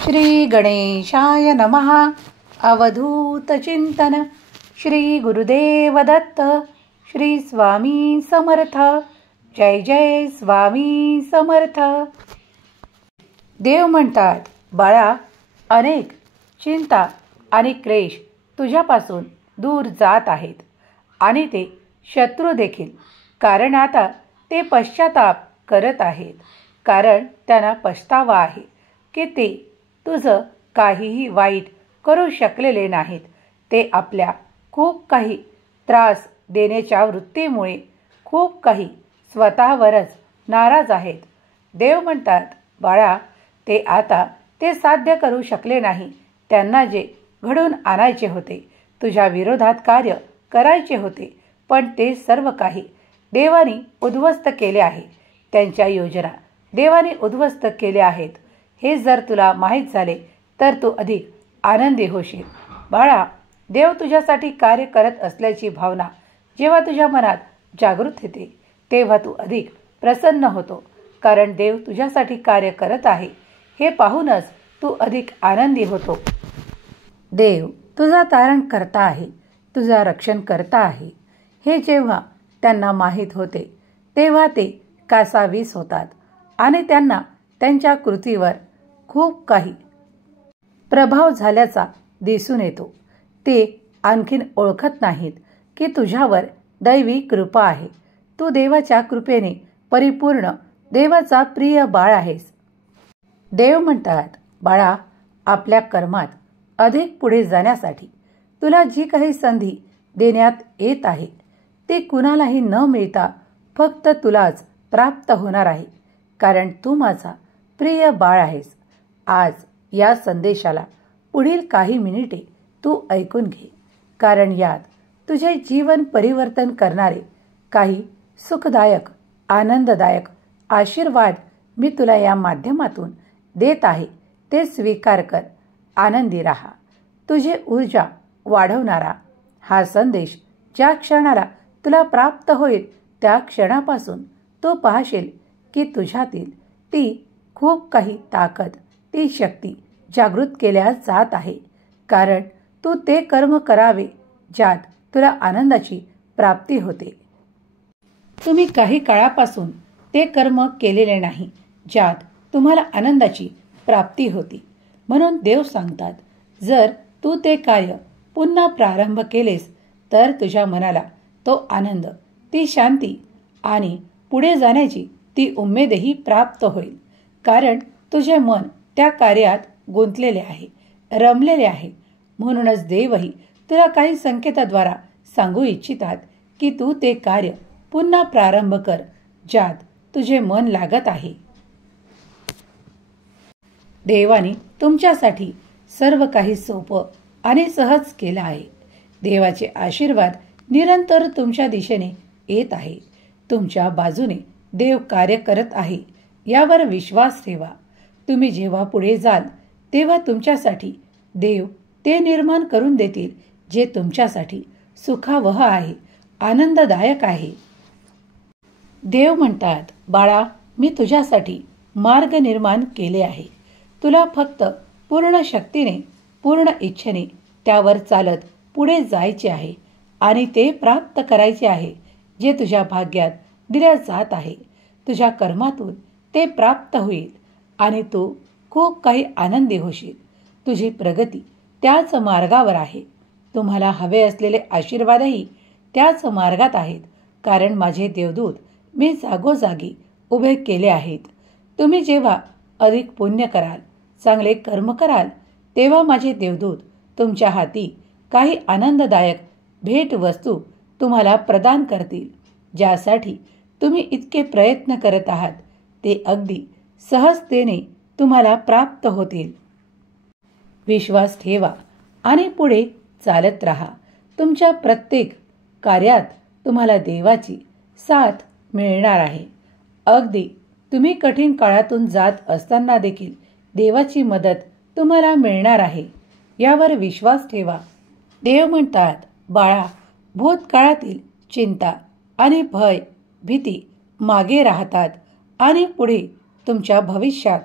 श्री गणेशाय नमः. अवधूत चिंतन. श्री गुरुदेव दत्त. श्री स्वामी समर्थ. जय जय स्वामी समर्थ. देव म्हणतात, बाळा, अनेक चिंता आणि क्लेश तुझ्यापासून दूर जात आहेत आणि ते शत्रू देखील, कारण आता ते पश्चाताप करत आहेत. कारण त्यांना पछतावा आहे की ते तुझं काहीही वाईट करू शकलेले नाहीत. ते आपल्या खूप काही त्रास देण्याच्या वृत्तीमुळे खूप काही स्वतःवरच नाराज आहेत. देव म्हणतात, बाळा, ते आता ते साध्य करू शकले नाही. त्यांना जे घडून आणायचे होते, तुझ्या विरोधात कार्य करायचे होते, पण ते सर्व काही देवाने उद्ध्वस्त केले आहे. त्यांच्या योजना देवाने उद्ध्वस्त केल्या आहेत. हे जर तुला माहीत झाले तर तू अधिक आनंदी होशील. बाळा, देव तुझ्यासाठी कार्य करत असल्याची भावना जेव्हा तुझ्या मनात जागृत होते तेव्हा तू अधिक प्रसन्न होतो. कारण देव तुझ्यासाठी कार्य करत आहे हे पाहूनच तू अधिक आनंदी होतो. देव तुझा तारण करता आहे, तुझा रक्षण करता आहे. हे जेव्हा त्यांना माहीत होते तेव्हा ते कासावीस होतात आणि त्यांना त्यांच्या कृतीवर खूप काही प्रभाव झाल्याचा दिसून येतो. ते आणखीन ओळखत नाहीत की तुझ्यावर दैवी कृपा आहे. तू देवाच्या कृपेने परिपूर्ण देवाचा प्रिय बाळ आहेस. देव म्हणतात, बाळा, आपल्या कर्मात अधिक पुढे जाण्यासाठी तुला जी काही संधी देण्यात येत आहे ती कुणालाही न मिळता फक्त तुलाच प्राप्त होणार आहे. कारण तू माझा प्रिय बाळ आहेस. आज या संदेशाला पुढील काही मिनिटे तू ऐकून घे, कारण यात तुझे जीवन परिवर्तन करणारे काही सुखदायक, आनंददायक आशीर्वाद मी तुला या माध्यमातून देत आहे. ते स्वीकार कर. आनंदी राहा. तुझी ऊर्जा वाढवणारा हा संदेश ज्या क्षणाला तुला प्राप्त होईल त्या क्षणापासून तू पाहशील की तुझ्यातील ती खूप काही ताकद, ती शक्ती जागृत केल्या जात आहे. कारण तू ते कर्म करावे ज्यात तुला आनंदाची प्राप्ती होते. तुम्ही काही काळापासून ते कर्म केलेले नाही ज्यात तुम्हाला आनंदाची प्राप्ती होती. म्हणून देव सांगतात, जर तू ते कार्य पुन्हा प्रारंभ केलेस तर तुझ्या मनाला तो आनंद, ती शांती आणि पुढे जाण्याची ती उमेदही प्राप्त होईल. कारण तुझे मन त्या कार्यात गुंतलेले आहे, रमलेले आहे. म्हणूनच देवही तुला काही संकेताद्वारा सांगू इच्छितात की तू ते कार्य पुन्हा प्रारंभ कर ज्यात तुझे मन लागत आहे. देवाने तुमच्यासाठी सर्व काही सोपं आणि सहज केलं आहे. देवाचे आशीर्वाद निरंतर तुमच्या दिशेने येत आहे. तुमच्या बाजूने देव कार्य करत आहे यावर विश्वास ठेवा. तुम्ही जेव्हा पुढे जाल तेव्हा तुमच्यासाठी देव ते निर्माण करून देतील जे तुमच्यासाठी सुखावह आहे, आनंददायक आहे. देव म्हणतात, बाळा, मी तुझ्यासाठी मार्ग निर्माण केले आहे. तुला फक्त पूर्ण शक्तीने, पूर्ण इच्छेने त्यावर चालत पुढे जायचे आहे आणि ते प्राप्त करायचे आहे जे तुझ्या भाग्यात दिल्या जात आहे. तुझ्या कर्मातून ते प्राप्त होईल आणि तू खूप काही आनंदी होशील. तुझी प्रगती त्याच मार्गावर आहे. तुम्हाला हवे असलेले आशीर्वादही त्याच मार्गात आहेत. कारण माझे देवदूत मी जागोजागी उभे केले आहेत. तुम्ही जेव्हा अधिक पुण्य कराल, चांगले कर्म कराल, तेव्हा माझे देवदूत तुमच्या हाती काही आनंददायक भेटवस्तू तुम्हाला प्रदान करतील. ज्यासाठी तुम्ही इतके प्रयत्न करत आहात ते अगदी सहजतेने तुम्हाला प्राप्त होतील. विश्वास ठेवा आणि पुढे चालत राहा. तुमच्या प्रत्येक कार्यात तुम्हाला देवाची साथ मिळणार आहे. अगदी तुम्ही कठीण काळातून जात असताना देखील देवाची मदत तुम्हाला मिळणार आहे. यावर विश्वास ठेवा. देव म्हणतात, बाळा, भूतकाळातील चिंता आणि भय, भीती मागे राहतात आणि पुढे तुमच्या भविष्यात,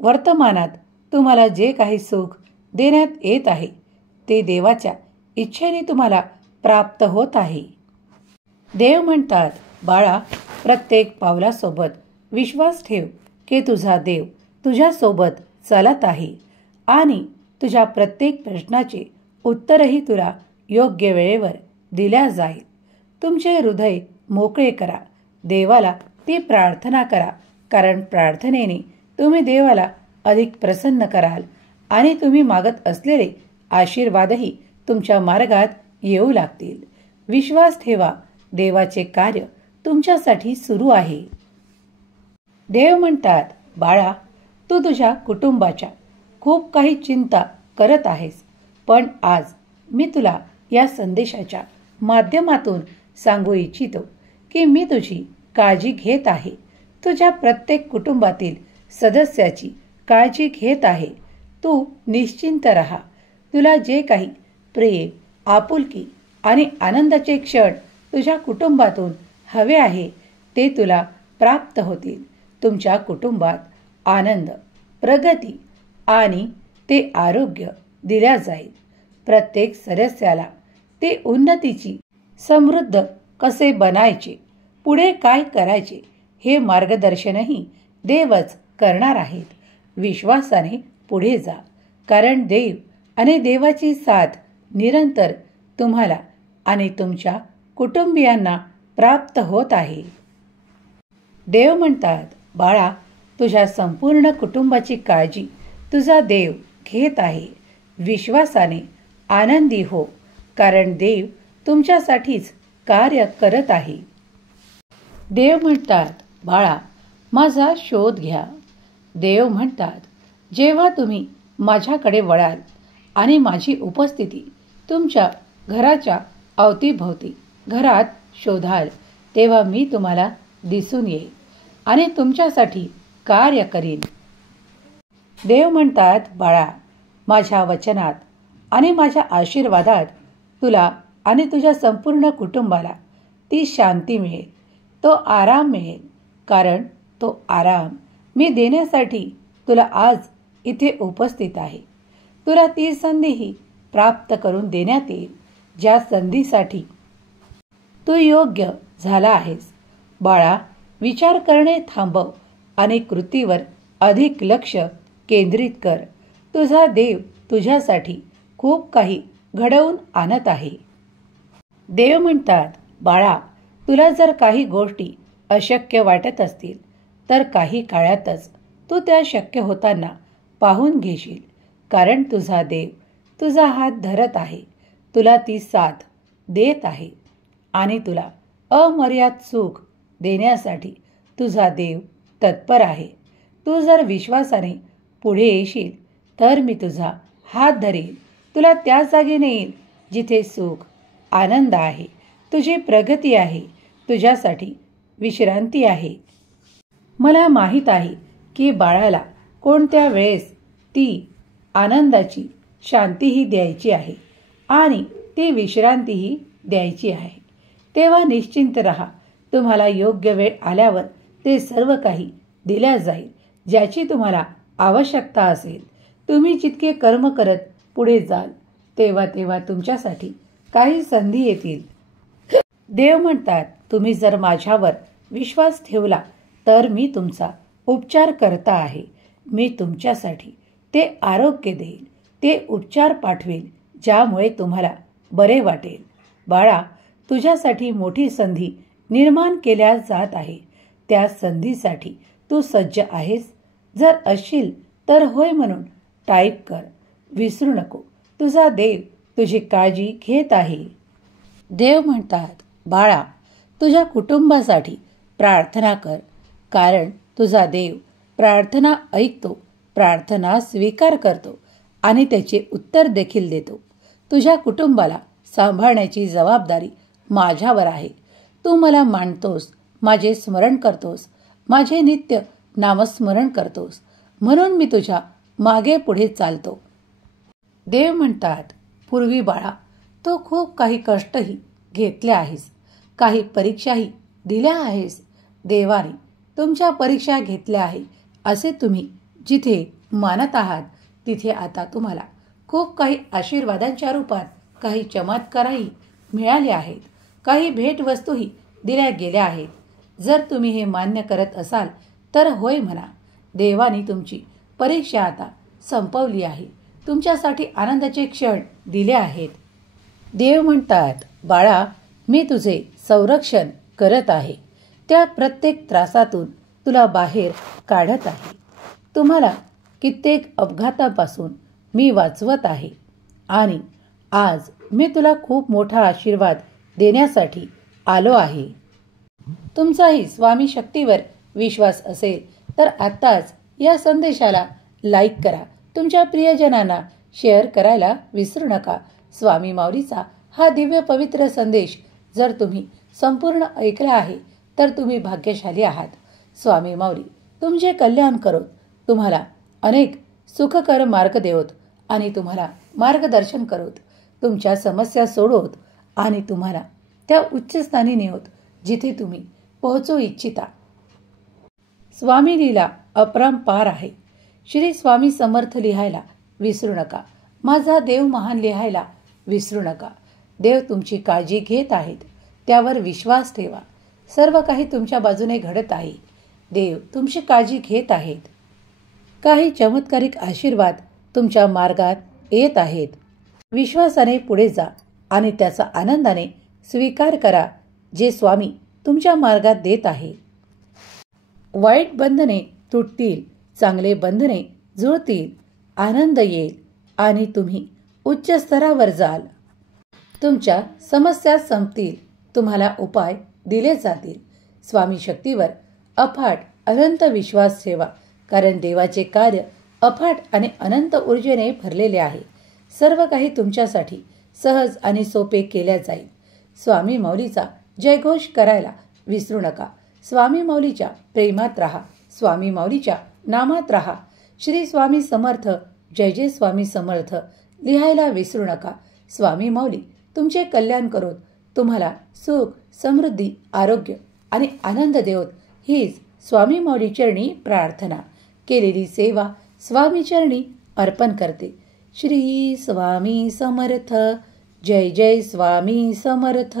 वर्तमानात तुम्हाला जे काही सुख देण्यात येत आहे ते देवाच्या इच्छेने तुम्हाला प्राप्त होत आहे. देव म्हणतात, बाळा, प्रत्येक पावलासोबत विश्वास ठेव की तुझा देव तुझ्यासोबत चालत आहे आणि तुझ्या प्रत्येक प्रश्नाचे उत्तरही तुला योग्य वेळेवर दिल्या जाईल. तुमचे हृदय मोकळे करा, देवाला ती प्रार्थना करा, कारण प्रार्थनेने तुम्ही देवाला अधिक प्रसन्न कराल आणि तुम्ही मागत असलेले आशीर्वादही तुमच्या मार्गात येऊ लागतील. विश्वास ठेवा, देवाचे कार्य तुमच्यासाठी सुरू आहे. देव म्हणतात, बाळा, तू तुझ्या कुटुंबाच्या खूप काही चिंता करत आहेस, पण आज मी तुला या संदेशाच्या माध्यमातून सांगू इच्छितो की मी तुझी काळजी घेत आहे. तुझ्या प्रत्येक कुटुंबातील सदस्याची काळजी घेत आहे. तू निश्चिंत राहा. तुला जे काही प्रेम, आपुलकी आणि आनंदाचे क्षण तुझ्या कुटुंबातून हवे आहे ते तुला प्राप्त होतील. तुमच्या कुटुंबात आनंद, प्रगती आणि ते आरोग्य दिल्या जाईल. प्रत्येक सदस्याला ते उन्नतीची समृद्ध कसे बनायचे, पुढे काय करायचे हे मार्गदर्शनही देवच करणार आहेत. विश्वासाने पुढे जा, कारण देव आणि देवाची साथ निरंतर तुम्हाला आणि तुमच्या कुटुंबियांना प्राप्त होत आहे. देव म्हणतात, बाळा, तुझ्या संपूर्ण कुटुंबाची काळजी तुझा देव घेत आहे. विश्वासाने आनंदी हो, कारण देव तुमच्यासाठीच कार्य करत आहे. देव म्हणतात, बाळा, माझा शोध घ्या. देव म्हणतात, जेव्हा तुम्ही माझ्याकडे वळाल आणि माझी उपस्थिती तुमच्या घराच्या अवतीभोवती घरात शोधाल, तेव्हा मी तुम्हाला दिसून येईल आणि तुमच्यासाठी कार्य करीन. देव म्हणतात, बाळा, माझ्या वचनात आणि माझ्या आशीर्वादात तुला आणि तुझ्या संपूर्ण कुटुंबाला ती शांती मिळेल, तो आराम मिळेल, कारण तो आराम मी देण्यासाठी तुला आज इथे उपस्थित आहे. तुला ती संधीही प्राप्त करून देण्यात येईल ज्या संधीसाठी तू योग्य झाला आहेस. बाळा, विचार करणे थांबव आणि कृतीवर अधिक लक्ष केंद्रित कर. तुझा देव तुझ्यासाठी खूप काही घडवून आणत आहे. देव म्हणतात, बाळा, तुला जर काही गोष्टी अशक्य वाटत असतील तर काही काळातच तू त्या शक्य होताना पाहून घेशील, कारण तुझा देव तुझा हात धरत आहे, तुला ती साथ देत आहे आणि तुला अमर्याद सुख देण्यासाठी तुझा देव तत्पर आहे. तू जर विश्वासाने पुढे येशील तर मी तुझा हात धरेल, तुला त्या जागी नेईल जिथे सुख, आनंद आहे, तुझी प्रगती आहे, तुझ्यासाठी विश्रांती आहे. मला माहीत आहे की बाळाला कोणत्या वेळेस ती आनंदाची शांतीही द्यायची आहे आणि ती विश्रांतीही द्यायची आहे. तेव्हा निश्चिंत रहा, तुम्हाला योग्य वेळ आल्यावर ते सर्व काही दिल्या जाईल ज्याची तुम्हाला आवश्यकता असेल. तुम्ही जितके कर्म करत पुढे जाल तेव्हा तेव्हा तुमच्यासाठी काही संधी येतील. देव म्हणतात, तुम्ही जर माझ्यावर विश्वास ठेवला तर मी तुमचा उपचार करता आहे. मी तुमच्यासाठी ते आरोग्य देईल, ते उपचार पाठवेल ज्यामुळे तुम्हाला बरे वाटेल. बाळा, तुझ्यासाठी मोठी संधी निर्माण केल्या जात आहे. त्या संधीसाठी तू सज्ज आहेस? जर असशील तर होय म्हणून टाईप कर. विसरू नको, तुझा देव तुझी काळजी घेत आहे. देव म्हणतात, बाळा, तुझ्या कुटुंबासाठी प्रार्थना कर, कारण तुझा देव प्रार्थना ऐकतो, प्रार्थना स्वीकार करतो आणि त्याचे उत्तर देखील देतो. तुझ्या कुटुंबाला सांभाळण्याची जबाबदारी माझ्यावर आहे. तू मला मानतोस, माझे स्मरण करतोस, माझे नित्य नामस्मरण करतोस, म्हणून मी तुझ्या मागे पुढे चालतो. देव म्हणतात, पूर्वी बाळा, तू खूप काही कष्टही घेतले आहेस, काही परीक्षाही दिल्या आहेस. देवाने तुमच्या परीक्षा घेतल्या आहे असे तुम्ही जिथे मानत आहात तिथे आता तुम्हाला खूप काही आशीर्वादांच्या रूपात काही चमत्कारही मिळाले आहेत. काही भेटवस्तूही दिल्या गेल्या आहेत. जर तुम्ही हे मान्य करत असाल तर होय म्हणा. देवाने तुमची परीक्षा आता संपवली आहे. तुमच्यासाठी आनंदाचे क्षण दिले आहेत. देव म्हणतात, बाळा, मी तुझे संरक्षण करत आहे. त्या प्रत्येक त्रासातून तुला बाहेर काढत आहे. तुम्हाला कित्येक अपघातापासून मी वाचवत आहे आणि आज मी तुला खूप मोठा आशीर्वाद देण्यासाठी आलो आहे. तुमचाही स्वामी शक्तीवर विश्वास असेल तर आत्ताच या संदेशाला लाईक करा. तुमच्या प्रियजनांना शेअर करायला विसरू नका. स्वामी माऊलीचा हा दिव्य पवित्र संदेश जर तुम्ही संपूर्ण ऐकला आहे तर तुम्ही भाग्यशाली आहात. स्वामी माऊली तुमचे कल्याण करोत, तुम्हाला अनेक सुखकर मार्ग देवोत आणि तुम्हाला मार्गदर्शन करोत, तुमच्या समस्या सोडवत आणि तुम्हाला त्या उच्च स्थानी नेवत जिथे तुम्ही पोहोचू इच्छिता. स्वामी लीला अपरंपार आहे. श्री स्वामी समर्थ लिहायला विसरू नका. माझा देव महान लिहायला विसरू नका. देव तुमची काळजी घेत आहेत, त्यावर विश्वास ठेवा. सर्व काही तुमच्या बाजूने घडत आहे. देव तुमची काळजी घेत आहेत. काही चमत्कारिक आशीर्वाद तुमच्या मार्गात येत आहेत. विश्वासाने पुढे जा आणि त्याचा आनंदाने स्वीकार करा जे स्वामी तुमच्या मार्गात देत आहे. वाईट बंधने तुटतील, चांगले बंधने जुळतील, आनंद येईल आणि तुम्ही उच्च स्तरावर जाल. तुमच्या समस्या संपतील, तुम्हाला उपाय दिले जातील. स्वामी शक्तीवर अफाट अनंत विश्वास ठेवा, कारण देवाचे कार्य अफाट आणि अनंत ऊर्जेने भरलेले आहे. सर्व काही तुमच्यासाठी सहज आणि सोपे केल्या जाईल. स्वामी माऊलीचा जयघोष करायला विसरू नका. स्वामी माऊलीच्या प्रेमात राहा. स्वामी माऊलीच्या नामात राहा. श्री स्वामी समर्थ, जय जय स्वामी समर्थ लिहायला विसरू नका. स्वामी माऊली तुमचे कल्याण करोत, तुम्हाला सुख, समृद्धी, आरोग्य आणि आनंद देवोत हीच स्वामी माऊली चरणी प्रार्थना. केलेली सेवा स्वामी चरणी अर्पण करते. श्री स्वामी समर्थ, जय जय स्वामी समर्थ.